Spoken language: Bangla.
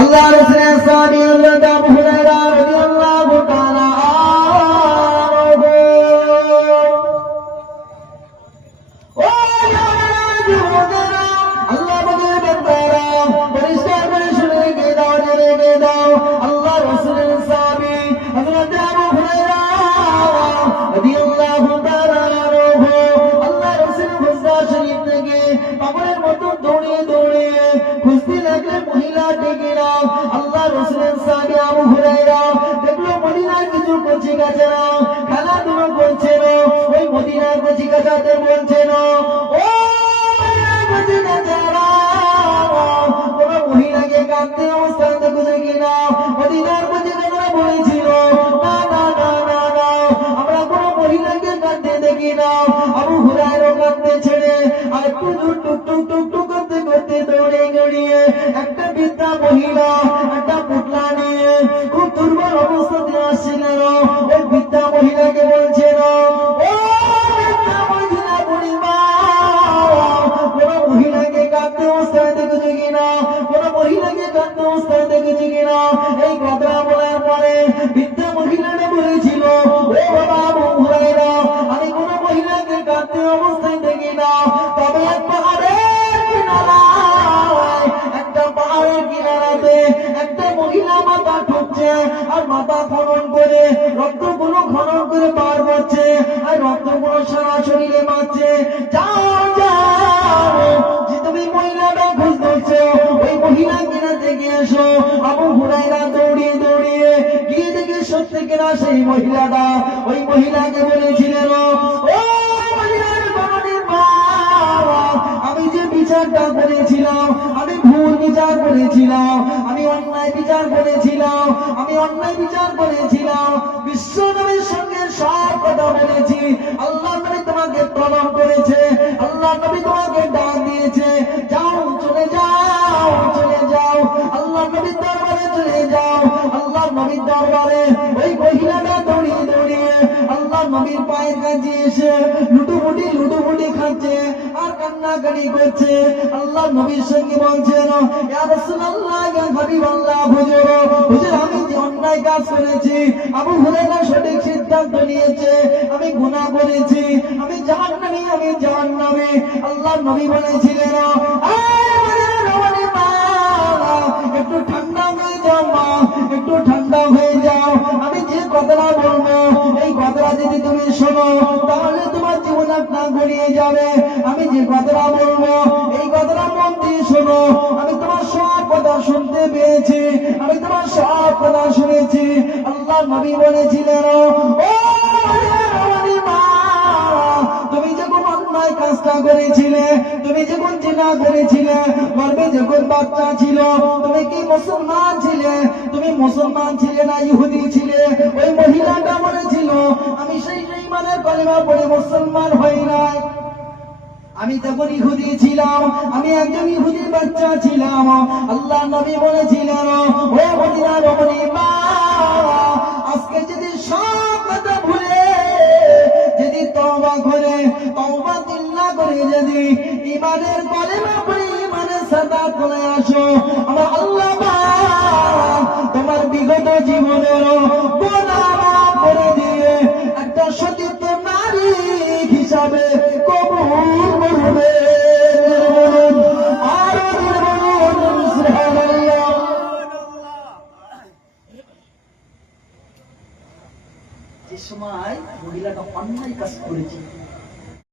আল্লাহ রাসূলের সাহাবী হযরত আবু হুরায়রা রাদিয়াল্লাহু তাআলা আনহু ও আল্লাহ বলে বান্দারা পরিষ্কার করে শুনে গিয়ে দাও জেনে গিয়ে দাও আল্লাহ রাসূলের সাহাবী হযরত আবু হুরায়রা রাদিয়াল্লাহু তাআলা আনহু আল্লাহ রাসূল মুসা শরীফ থেকে পাগলের মতো দৌড়িয়ে দৌড়িয়ে খুঁজতে লাগলেন মহিলাটিকে। আল্লাহ রাসূলের সাহাবী আবু হুরায়রা দেখলো মদিনার কিছু কচিকাঁচারা খেলাধুলো করছে না। ওই মদিনার কচিকাঁচাদের বলছে না, ও কচিকাঁচারা কোন মহিলাকে কাঁদতে অবস্থায় দেখেছে কিনা? মদিনার কচিকাঁচারা বলেছিল, না না না না না, আমরা কোন মহিলাকে কাঁদতে দেখি না। আবু হুরায়রা কাঁদতে ছেড়ে আর একটু দূর টুক টুক টুক টুক করতে করতে দৌড়ে গড়িয়ে একটা বৃদ্ধা মহিলা একটা পুতলা নিয়ে খুব দুর্বল অবস্থাতে আসছিলেন। ওই বৃদ্ধা মহিলাকে বলছেন, ও বৃদ্ধা মহিলা বুড়িমা, কোন মহিলাকে কাঁদতে অবস্থায় দেখেছে কিনা? কোন মহিলাকে কাঁদতে অবস্থায় দেখেছে কিনা? এই কথা বলার পরে বৃদ্ধা মহিলাটা বলেছিল, ও বাবা আবু হুরায়রা, আমি কোন মহিলাকে কাঁদতে অবস্থায় দেখি না। তবে একটা পাহাড়ের কিনারাতে একটা মহিলা মাথা ঠুকছে আর মাথা খনন করে রক্তগুলো খনন করে বার করছে আর রক্তগুলো সারা শরীরে মারছে। যাও যাও, যে তুমি মহিলাটা খোঁজ ধরছো ওই মহিলা কিনা থেকে এসো। আবু হুরায়রা দৌড়িয়ে দৌড়িয়ে গিয়ে দেখে সত্যি কিনা সেই মহিলাটা। ওই মহিলাকে বলেছিলেন, ও মহিলার বাড়ির মা, আমি যে বিচারটা করেছিলাম আমি ভুল বিচার করেছিলাম, আমি অন্যায় বিচার করেছিলাম, আমি অন্যায় বিচার করেছিলাম। বিশ্ব নবীর সঙ্গে সব কথা বলেছি। আল্লাহ নবী তোমাকে প্রণাম করেছে, আল্লাহ নবী তোমাকে ডাক দিয়েছে, যাও চলে যাও চলে যাও, আল্লাহ নবীর দরবারে চলে যাও। আল্লাহ নবীর দরবারে ওই মহিলাটা দৌড়িয়ে দৌড়িয়ে আল্লাহ নবীর পায়ের কাছে এসে লুটুপুটি খাচ্ছে আর কান্নাকাটি করছে। আল্লাহ নবীর সঙ্গে বলছেন, ইয়া রাসূলুল্লাহ, ইয়া হাবিবাল্লাহ, হুজুর হুজুর, আমি যে অন্যায় কাজ করেছি, আবু হুরায়রা সঠিক সিদ্ধান্ত নিয়েছে, আমি গুনাহ করেছি, আমি জাহান্নামী। আল্লাহ নবী বলেছিলেন, একটু ঠান্ডা হয়ে যাও মা, একটু ঠান্ডা হয়ে যাও। আমি যে কথাটা বলবো এই কথাটা যদি তুমি শোনো তাহলে তোমার জীবন না গড়িয়ে যাবে। আমি যে কথাটা বলবো এই কথাটা মন দিয়ে শোনো। আমি তোমার সব কথা শুনতে পেয়েছি, আমি তোমার সব কথা শুনেছি। আল্লাহ নবী বলেছিলেন, ও মা, তুমি যখন অন্যায় কাজটা করেছিলে, তুমি যখন জিনা করেছিলে, গর্ভে যখন বাচ্চা ছিল, তুমি কি মুসলমান ছিলে? তুমি মুসলমান ছিলে না ইহুদি ছিলে? ওই মহিলাটা বলেছিল, আমি সেই ঈমানের কালিমা পড়ে মুসলমান হই নাই, আমি তখন ইহুদি ছিলাম, আমি একজন ইহুদির বাচ্চা ছিলাম। আল্লাহ নবী বলেছিলেন, ও মদিনার মা, আজকে যদি সব কথা ভুলে যদি তওবা করে তওবা দিল্লা করে যদি ঈমানের কালিমা পড়ে ঈমানের সাদা করে আসো, আমার আল্লাহ তোমার বিগত জীবনের গুনাহ মাফ করে দিয়ে একটা সতীর্থ নারী হিসাবে কবুল করবে। যে সময় মহিলাটা অন্যায় কাজ করেছে